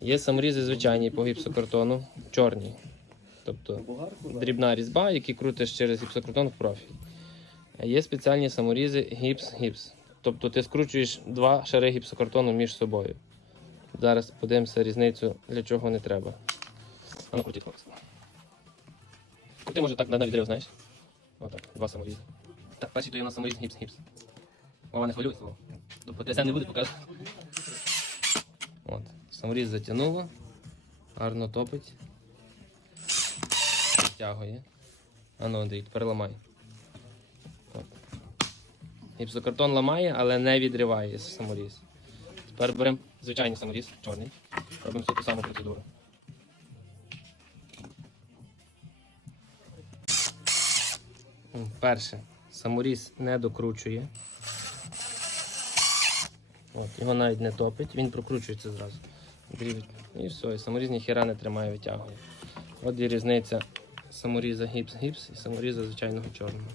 Є саморізи звичайні по гіпсокартону, чорні. Тобто дрібна різьба, які крутиш через гіпсокартон в профіль. Є спеціальні саморізи гіпс-гіпс. Тобто ти скручуєш два шари гіпсокартону між собою. Зараз подивимося різницю, для чого не треба. А ну крутіть. Ти може так на відрив, знаєш? Отак, два саморізи. Так, перший то у саморіз гіпс-гіпс. Мама не. Вова. Тобто ти не буде показувати. От, саморіз затягнуло. Гарно топить. Втягує. А ну, Андрій, тепер ламай. Гіпсокартон ламає, але не відриває саморіз. Тепер беремо звичайний саморіз, чорний. Робимо всю ту саму процедуру. Перше, саморіз не докручує. От, його навіть не топить, він прокручується зразу. Дріб- І все, і саморіз ніхіра не тримає, витягує. От і різниця саморіза гіпс-гіпс і саморіза звичайного чорного.